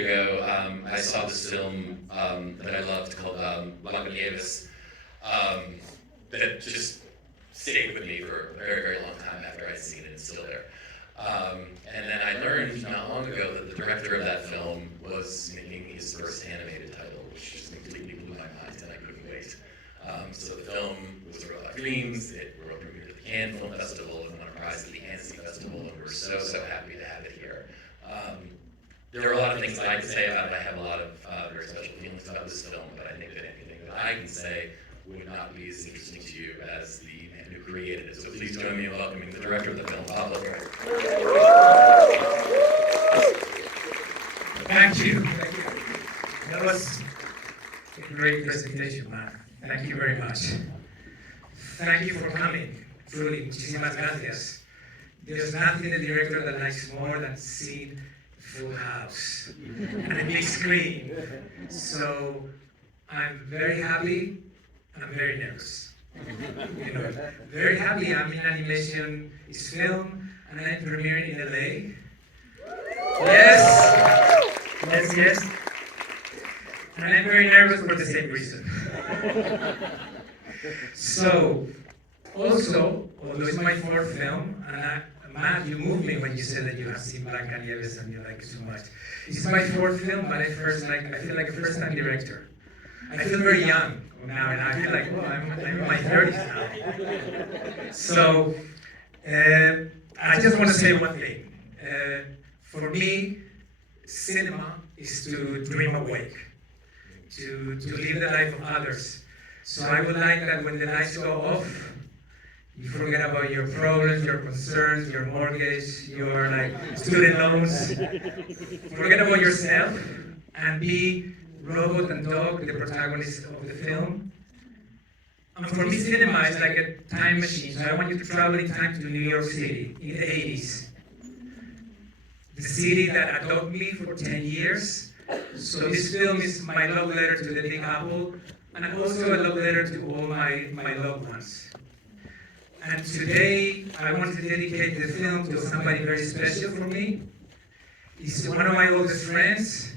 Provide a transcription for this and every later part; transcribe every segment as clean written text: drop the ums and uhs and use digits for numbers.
ago, I saw this film that I loved called Blancanieves, that just stayed with me for a very, very long time after I'd seen it. It's still there. And then I learned not long ago that the director of that film was making his first animated title, which just completely blew my mind, and I couldn't wait. So the film was a Real Life Dreams. It premiered at the Cannes Film Festival and won a prize at the Annecy Festival, and we're so, so happy to have it here. There are a lot of things that I could say about it. I have a lot of very special feelings about this film, but I think that anything that I can say would not be as interesting to you as the man who created it. So please join me in welcoming the director of the film, Pablo Berger. Thank you. That was a great presentation, Mark. Thank you very much. Thank you for coming. Truly, muchísimas gracias. There's nothing the director that likes more than seeing full house and a big screen. So I'm very happy. I'm very nervous. You know, very happy. I'm in animation. It's film, and I'm premiering in LA. Yes. And I'm very nervous for the same reason. So, also, although it's my fourth film, and Matt, you moved me when you said that you have seen Blancanieves and you like it so much. It's my fourth film, but I feel like a first-time director. I feel very young now, and I feel like, oh, I'm in my 30s now. So, I just want to say one thing. For me, cinema is to dream awake, to live the life of others. So I would like that when the lights go off, you forget about your problems, your concerns, your mortgage, your student loans. Forget about yourself and be Robot and Dog, the protagonists of the film. And for me, cinema is like a time machine. So I want you to travel in time to New York City in the 80s. The city that adopted me for 10 years. So this film is my love letter to the Big Apple, and also a love letter to all my loved ones. And today, I want to dedicate the film to somebody very special for me. He's one of my oldest friends.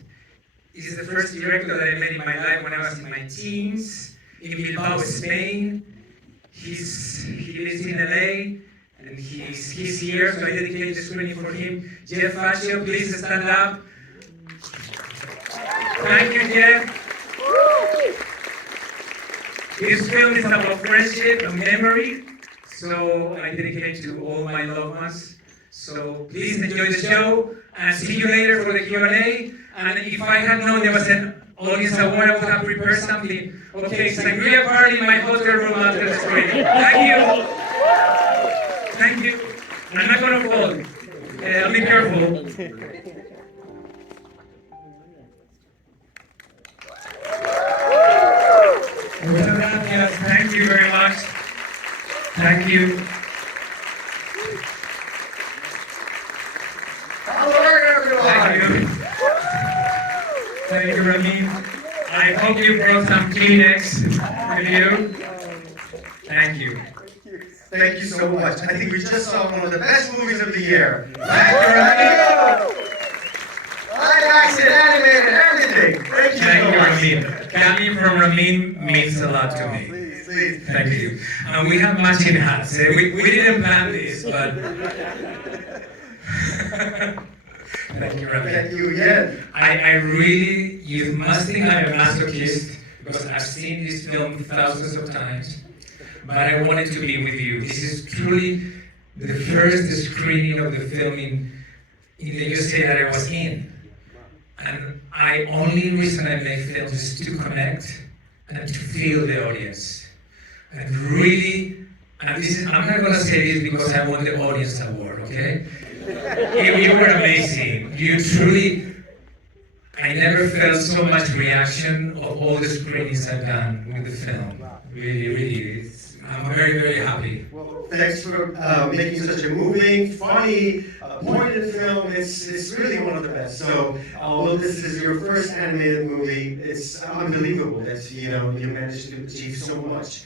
He's the first director that I met in my life when I was in my teens, in Bilbao, Spain. He lives in LA, and he's here, so I dedicate the screening for him. Jeff Fascio, please stand up. Thank you, Jeff. This film is about friendship and memory, so I dedicate it to all my loved ones. So please enjoy the show, and see you later for the Q&A. And if I had known there was an audience award, I would have prepared something. Okay, sangria party in my hotel room after the screening. Thank you. I'm not gonna fall. I'll be careful. Thank you very much. Thank you. Thank you, Ramin. I hope you brought some Kleenex with you. Thank you. Thank you so much. I think we just saw one of the best movies of the year. Thank you, Amigo! Live action, animated, everything. Thank you so much. Ramin. Coming from Ramin means a lot to me. Please. Thank you. And we have matching hats. We didn't plan this, but... Thank you, Ramin. Thank you again. I really, you must think I'm a masochist, because I've seen this film thousands of times, but I wanted to be with you. This is truly the first screening of the film in the USA that I was in. And the only reason I make films is to connect and to feel the audience. And really, and this is, I'm not going to say this because I won the audience award, okay? You were amazing. You truly, I never felt so much reaction of all the screenings I've done with the film. Really, I'm very, very happy. Well, thanks for making such a moving, funny, pointed film. It's really one of the best. So, although this is your first animated movie, it's unbelievable that you managed to achieve so much.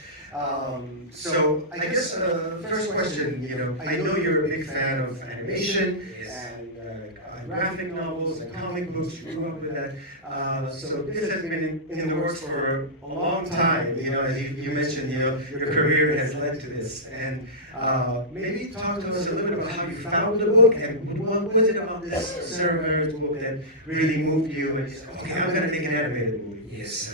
So I guess first question, I know you're a big fan of animation and graphic novels and comic books. You grew up with that. So this has been in the works for a long time. You know, as you mentioned, you know, your career has led to this. And maybe talk to us a little bit about how you found the book and what was it about this Sara Varon's book that really moved you and you said, okay, I'm going to make an animated movie. Yes,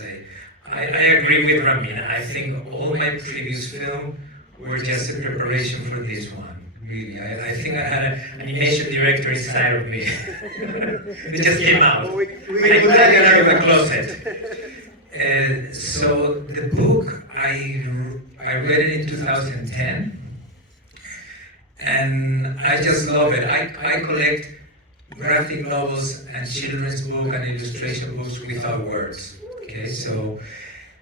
I agree with Ramin. I think all my previous films were just a preparation for this one. Really, I think I had an animation director inside of me. It just came out. I got out of the closet. So the book, I read it in 2010, and I just love it. I collect graphic novels and children's books and illustration books without words. Okay, so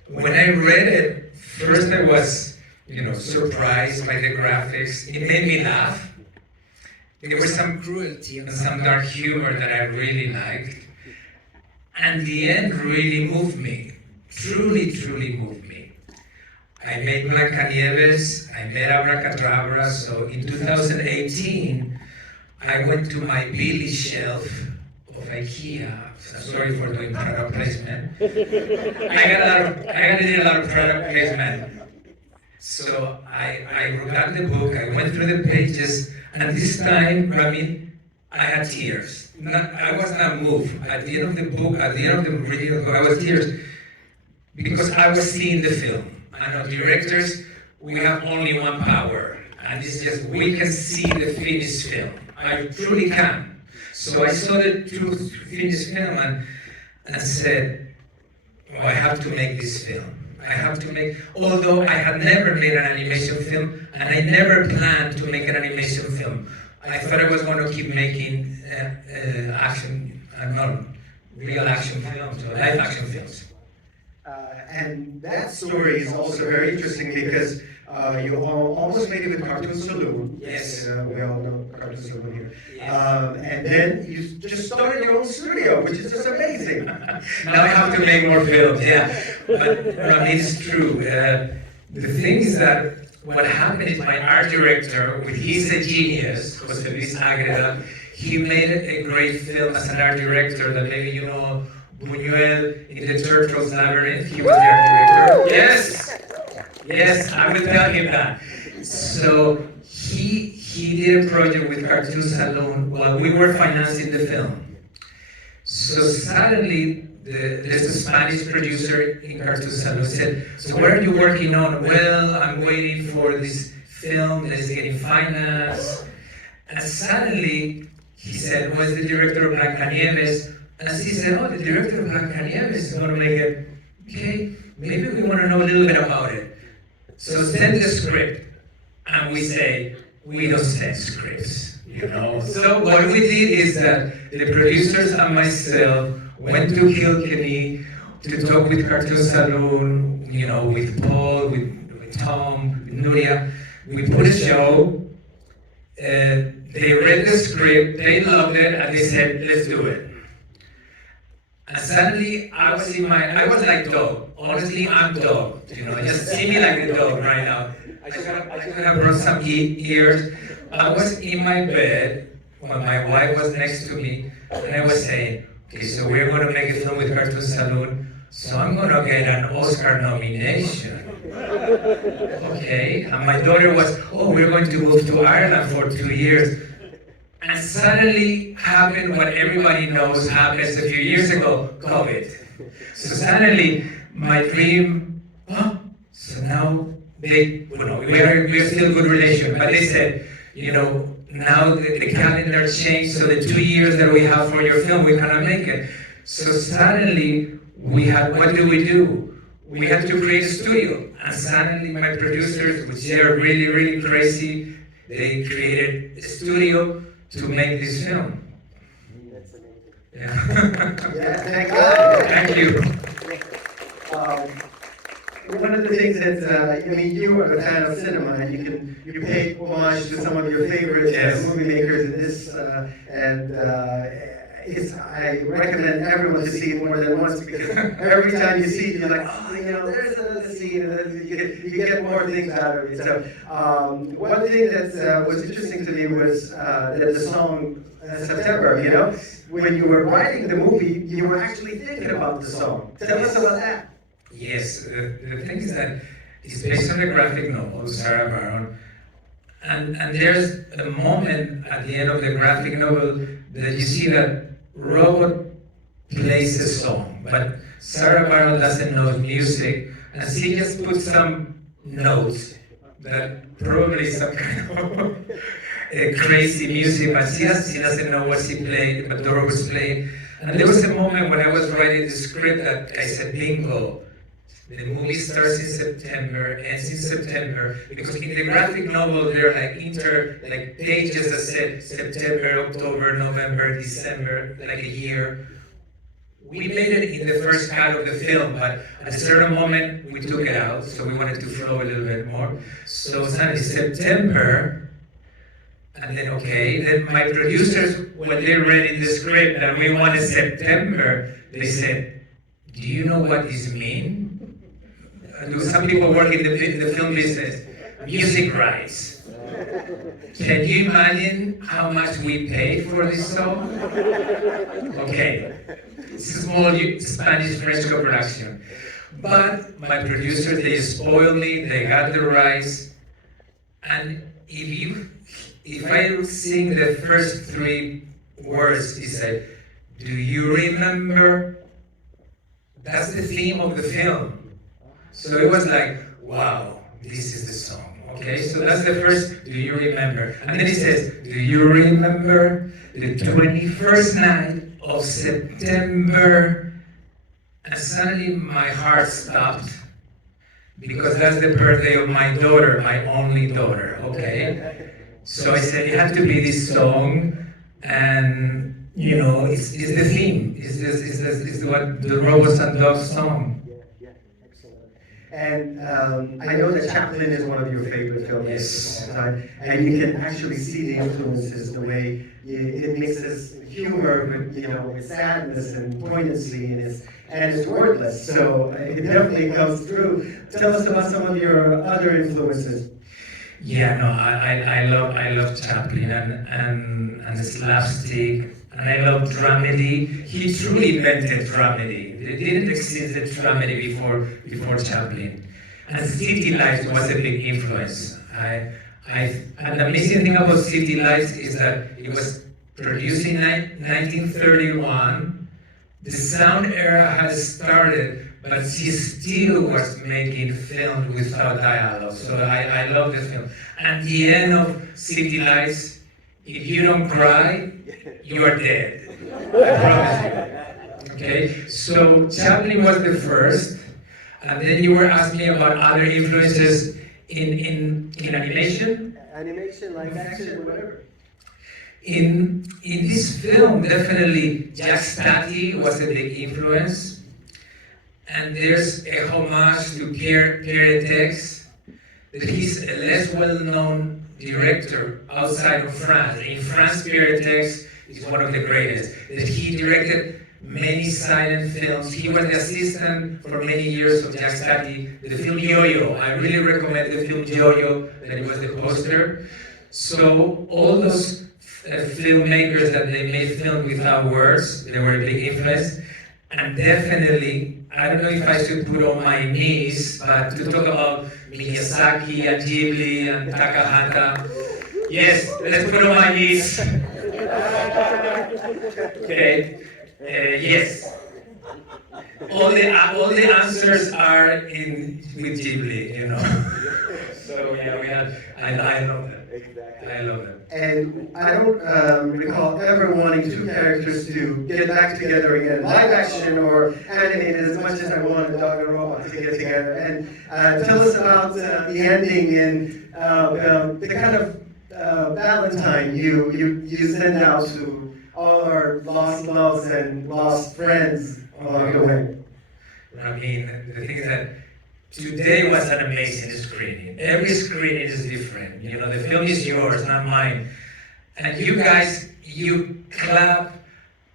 when I read it, first I was, surprised by the graphics. It made me laugh. There was some cruelty and some dark humor that I really liked. And the end really moved me. Truly, truly moved me. I made Blancanieves, I made Abracadabra, so in 2018, I went to my Billy shelf of IKEA. Sorry for doing product placement. I did a lot of product placement. So I got the book, I went through the pages, and this time, Ramin, I had tears. I was not moved. At the end of the book, at the end of the reading, I was tears because I was seeing the film. I know directors, we have only one power, and it's just we can see the finished film. I truly can. So I saw the true finished film and said, oh, I have to make this film. I have to make, although I had never made an animation film, and I never planned to make an animation film. I thought I was going to keep making real action films, or live action films. And that story is also very interesting because you almost made it with Cartoon Saloon. Yes. We all know Cartoon Saloon here. And then you just started your own studio, which is just amazing. Now I have to make more films, yeah. But Ramin, it's true. The thing is that what happened is my art director, with his genius, Jose Luis Agreda, he made a great film as an art director that maybe you know, Buñuel in the Turtles Labyrinth, he was the art director. Yes, I will tell him that. So he did a project with Cartoon Saloon while we were financing the film. So suddenly, there's a Spanish producer in Cartoon Saloon said, so what are you working on? Well, I'm waiting for this film that is getting financed. And suddenly, he said, well, it's the director of Blancanieves. And he said, oh, the director of Blancanieves is going to make it. Okay, maybe we want to know a little bit about it. So send the script. And we say, we don't send scripts, So what we did is that the producers and myself went to Kilkenny to talk with Cartoon Saloon, with Paul, with Tom, with Nuria. We put a show. They read the script, they loved it, and they said, let's do it. And suddenly, I was like dog. Honestly, I'm dog. Just see me like a dog right now. I should have brought some ears. I was in my bed when my wife was next to me, and I was saying, okay, so we're going to make a film with Cartoon Saloon, so I'm going to get an Oscar nomination. Okay, and my daughter was, oh, we're going to move to Ireland for 2 years. And suddenly happened what everybody knows happens a few years ago, COVID. So suddenly, my dream, so now we are still good relation, but they said, now the calendar changed, so the 2 years that we have for your film, we cannot make it. So suddenly, what do? We had to create a studio. And suddenly my producers, which they are really, really crazy, they created a studio to make this film. That's amazing. Yeah. Thank God. Thank you. One of the things that, you are a fan of cinema, and you pay homage to some of your favorite movie makers in this, I recommend everyone to see it more than once because every time you see it, you're like, oh, there's another scene, and you get more things out of it. So one thing that was interesting to me was the song September. When you were writing the movie, you were actually thinking about the song. Tell us about that. Yes, the thing is that it's based on a graphic novel, Sara Varon, and there's a moment at the end of the graphic novel that you see that robot plays a song, but Sara Varon doesn't know music, and she just puts some notes that probably some kind of crazy music, but she doesn't know what she played, but the robot's playing. And there was a moment when I was writing the script that I said, bingo. The movie starts in September, ends in September, because in the graphic novel there are like pages that said September, October, November, December, like a year. We made it in the first cut of the film, but at a certain moment we took it out, so we wanted to flow a little bit more. So suddenly September, and then my producers, when they read in the script that we wanted September, they said, do you know what this means? Some people work in the film business, music rights. Can you imagine how much we paid for this song? Okay, it's a small Spanish-French co-production. But my producers, they spoiled me, they got the rights. And if I sing the first 3 words, he said, do you remember? That's the theme of the film. So it was like, wow, this is the song, okay? So that's the first, do you remember? And then he says, do you remember the 21st night of September? And suddenly my heart stopped because that's the birthday of my daughter, my only daughter, okay? So I said, it had to be this song, and it's the theme, it's what the Robots and Dogs song. And I know that Chaplin is one of your favorite films, yes. And you can actually see the influences, the way it mixes humor with sadness and poignancy, and it's wordless. So it definitely comes through. Tell us about some of your other influences. Yeah, no, I love Chaplin and the slapstick, and I love dramedy. He truly invented dramedy. There didn't exist a dramedy before Chaplin. And City Lights was a big influence. And the amazing thing about City Lights is that it was produced in 1931. The sound era had started, but she still was making films without dialogue. So I love the film. And the end of City Lights, if you don't cry, you are dead. I promise you. Okay? So Chaplin was the first. And then you were asking me about other influences in animation? Animation, like action, whatever. In this film, definitely Jack Stati was a big influence. And there's a homage to Pierre Tex, that he's a less well-known director outside of France. In France, Pierre Tex is one of the greatest. That he directed many silent films. He was the assistant for many years of Jack Stati. The film Yo-Yo, I really recommend the film Yo-Yo, that it was the poster. So all those filmmakers that they made film without words, they were a big influence. And definitely, I don't know if I should put on my knees, but to talk about Miyazaki and Ghibli and Takahata, yes, let's put on my knees. Okay, yes. All the answers are with Ghibli, So yeah, I love that. Exactly. I love that. And I don't recall ever wanting two characters to get back together again, live action or animated, as much as I wanted Dog and Robot to get together. And tell us about the ending and the kind of Valentine you send out to all our lost loves and lost friends along the way. I mean, the thing is that today was an amazing screening. Every screening is different. The film is yours, not mine. And you guys, you clap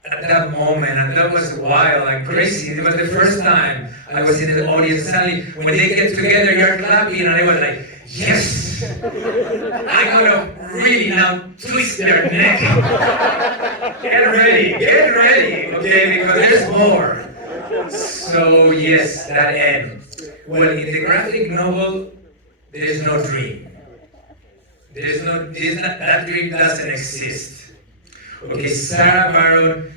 at that moment, and that was wild and crazy. It was the first time I was in the audience. Suddenly, when they get together, you're clapping, and I was like, yes! I'm gonna really now twist their neck. Get ready, okay, because there's more. So yes, that end. Well, in the graphic novel, there's no dream. That dream doesn't exist. Okay, Sara Varon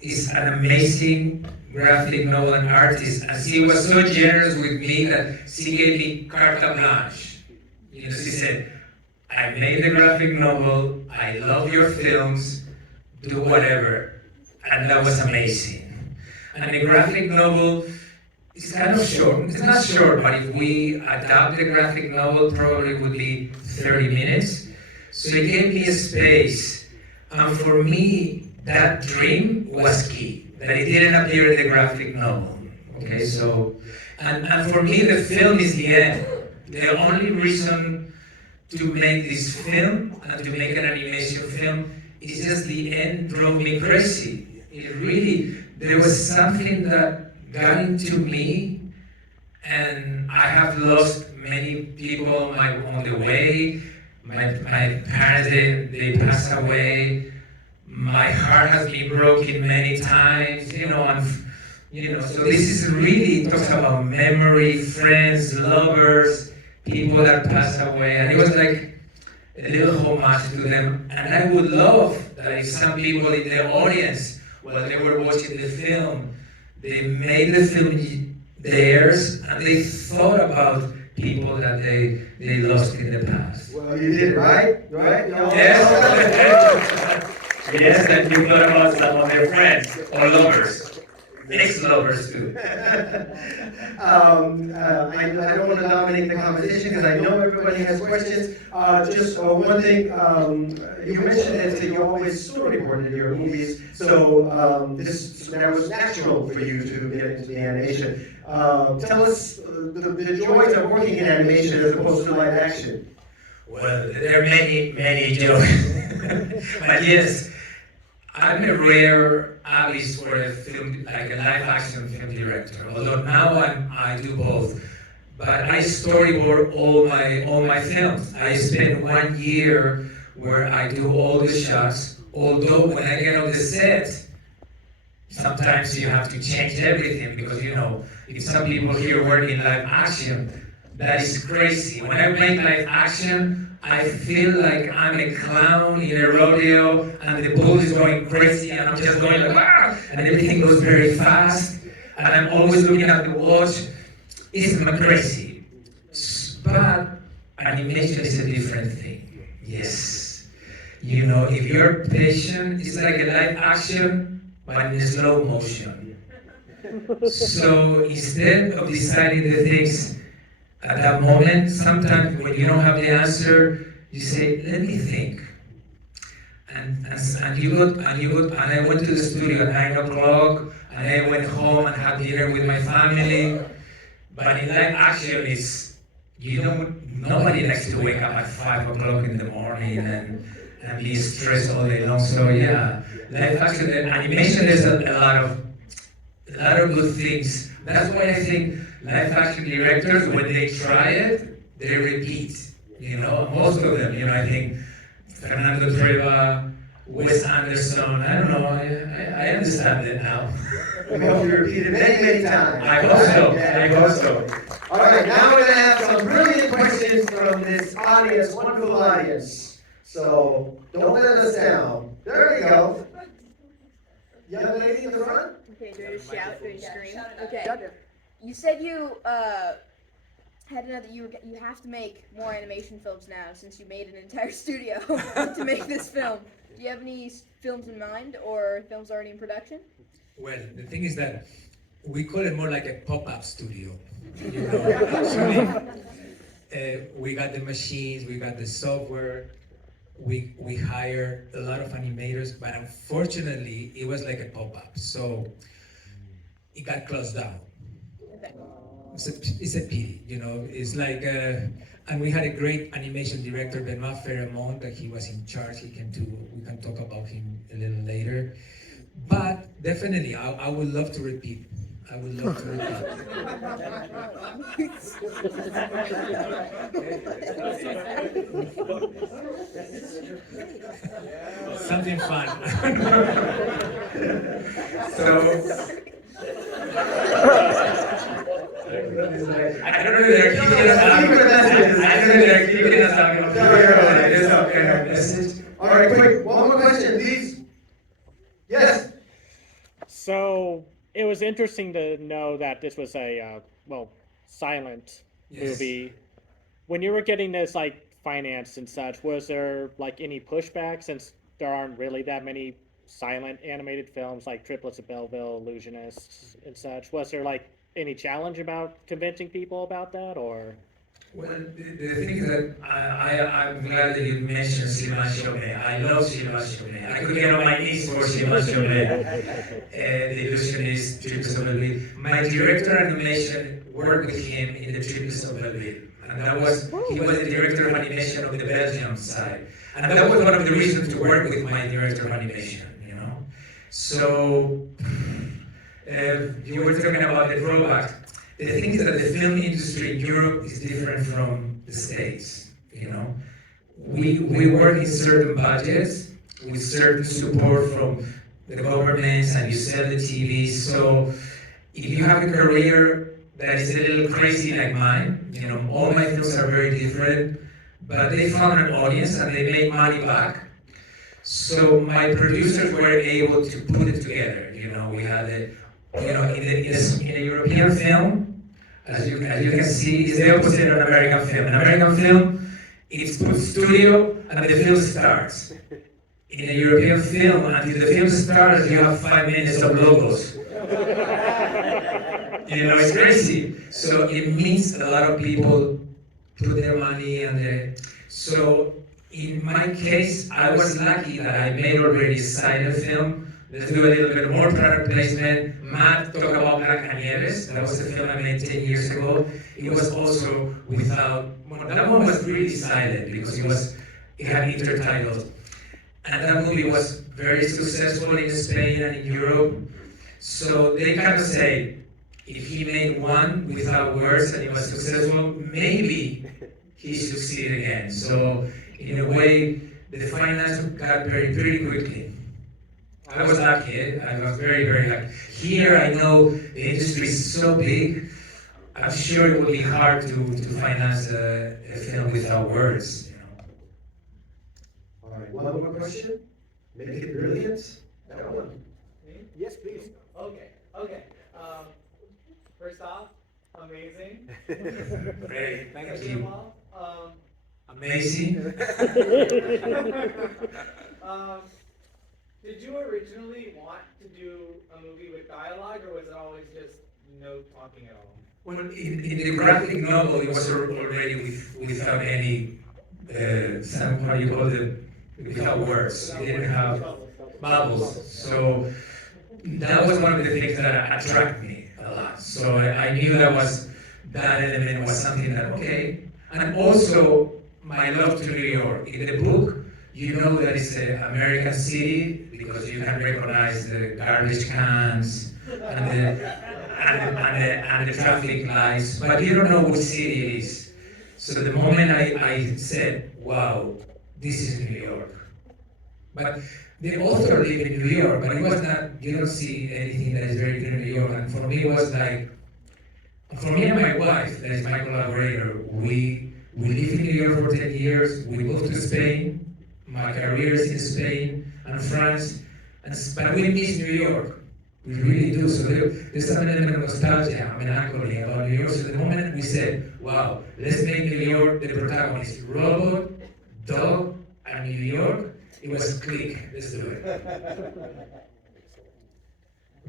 is an amazing graphic novel and artist, and she was so generous with me that she gave me carte blanche. You know, she said, I made the graphic novel, I love your films, do whatever. And that was amazing. And the graphic novel is kind of short. It's not short, but if we adapt the graphic novel, probably would be 30 minutes. So it gave me a space. And for me, that dream was key, that it didn't appear in the graphic novel. Okay, so, and for me, the film is the end. The only reason to make this film and to make an animation film is just the end drove me crazy. It really, there was something that got into me, and I have lost many people on the way. My parents, they passed away. My heart has been broken many times, so this is really, it talks about memory, friends, lovers, people that passed away, and it was like a little homage to them. And I would love that if some people in the audience, while they were watching the film, they made the film theirs, and they thought about people that they lost in the past. Well, you did, right? Right? Yes. Yes, and you thought about some of their friends or lovers, ex-lovers too. I don't want to dominate the conversation because I know everybody has questions. Just one thing, you mentioned that you always storyboarded your movies, so that was natural for you to get into the animation. Tell us the joys of working in animation as opposed to live action. Well, there are many joys, but yes. I'm a rare abyss for a film, like a live-action film director. Although now I do both, but I storyboard all my films. I spend 1 year where I do all the shots. Although when I get on the set, sometimes you have to change everything because if some people here work in live action, that is crazy. When I make live action, I feel like I'm a clown in a rodeo and the bull is going crazy and I'm just going like, ah! And everything goes very fast and I'm always looking at the watch. It's crazy. But animation is a different thing. Yes. If you're patient, it's like a live action but in slow motion. So instead of deciding the things at that moment, sometimes when you don't have the answer, you say, let me think. And I went to the studio at 9 o'clock, and I went home and had dinner with my family. But in live action, nobody likes to wake up at 5 o'clock in the morning and be stressed all day long. So yeah, live action, animation, there's a lot of good things. That's why I think live action directors, when they try it, they repeat. Most of them. I think Fernando Treva, Wes Anderson. I don't know. I understand it now. I hope you repeat it many times. I hope so. All right, now we're going to have some brilliant questions from this audience, wonderful audience. So don't let us down. There we go. Young lady in the front. Okay, do you shout? Do you scream? Okay. You said you had to know that you have to make more animation films now since you made an entire studio to make this film. Do you have any films in mind or films already in production? Well, the thing is that we call it more like a pop-up studio. Actually, we got the machines, we got the software, we hired a lot of animators, but unfortunately, it was like a pop-up, so it got closed down. Okay. It's a pity, It's like, and we had a great animation director, Varon, that he was in charge. We can talk about him a little later. But definitely, I would love to repeat. I would love to repeat. Something fun. So, I don't know if they're keeping us up. I don't know if they're keeping us up. There's some kind of message. All right, quick, one more question, please. Yes. So it was interesting to know that this was a silent movie. When you were getting this like financed and such, was there like any pushback since there aren't really that many silent animated films like Triplets of Belleville, Illusionists, and such? Was there like any challenge about convincing people about that, or? Well, the thing is that I'm glad that you mentioned Sylvain Chomet. I love Sylvain Chomet. I could get on my knees for Sylvain Chomet, the illusionist, Triplets of Belleville. My director of animation worked with him in the Triplets of Belleville. And he was the director of animation of the Belgium side. And that was one of the reasons to work with my director of animation, you know. So, you were talking about the drawbacks. The thing is that the film industry in Europe is different from the States, you know. We work in certain budgets, with certain support from the governments, and you sell the TV. So if you have a career that is a little crazy like mine, you know, all my films are very different, but they found an audience and they made money back. So my producers were able to put it together, you know. We had a, you know, in a European film, as you can see, it's the opposite of an American film. An American film, it's put studio and the film starts. In a European film, until the film starts, you have 5 minutes of logos. You know, it's crazy. So it means a lot of people put their money and so in my case, I was lucky that I made already a silent film. Let's do a little bit more product placement. Matt talked about Blancanieves. That was a film I made 10 years ago. It was also without, that one was really silent because it had intertitles. And that movie was very successful in Spain and in Europe. So they kind of say, if he made one without words and it was successful, maybe he should succeed again. So in a way, the finance got pretty quickly. I was lucky. I was very, very lucky. Here, I know the industry is so big. I'm sure it will be hard to finance a film without words. You know. All right, one more question. Make it brilliant. That one. Yes, please. Okay. First off, amazing. Great, thank Second you. of all, Amazing. did you originally want to do a movie with dialogue, or was it always just no talking at all? Well, in the graphic novel, it was already without any, how you call it, without words. It didn't have bubbles. So that was one of the things that attracted me a lot. So I knew that element was something that, okay. And also, my love to New York. In the book, you know that it's an American city because you can recognize the garbage cans and the traffic lights, but you don't know which city it is. So the moment I said, wow, this is New York. But the author lived in New York, but it was not, you don't see anything that is very good in New York. And for me, it was like, for me and my wife, that is my collaborator, we lived in New York for 10 years, we moved to Spain, my career is in Spain and France, but we miss New York. We really do. So there's an element of nostalgia, melancholy about New York. So the moment we said, wow, let's make New York the protagonist, robot, dog, and New York, it was click, let's do it.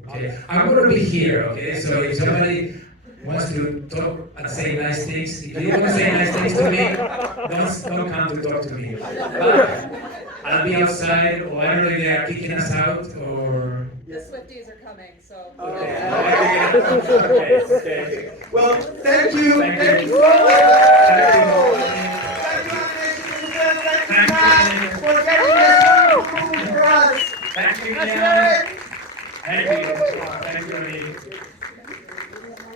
Okay, I'm going to be here, okay? So if somebody wants to talk and say nice things, if you want to say nice things to me, don't come to talk to me. I'll be outside, or I don't know if they are kicking us out, or... The Swifties are coming, so. Okay. Well, thank you. Thank you so much. Thank you for getting this movie for us. Thank you, That's Jan. great. Thank you. Thank you, Amigo.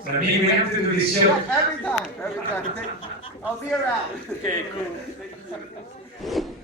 So, Amigo, we have to do this show. Every time. I'll be around. Okay, cool.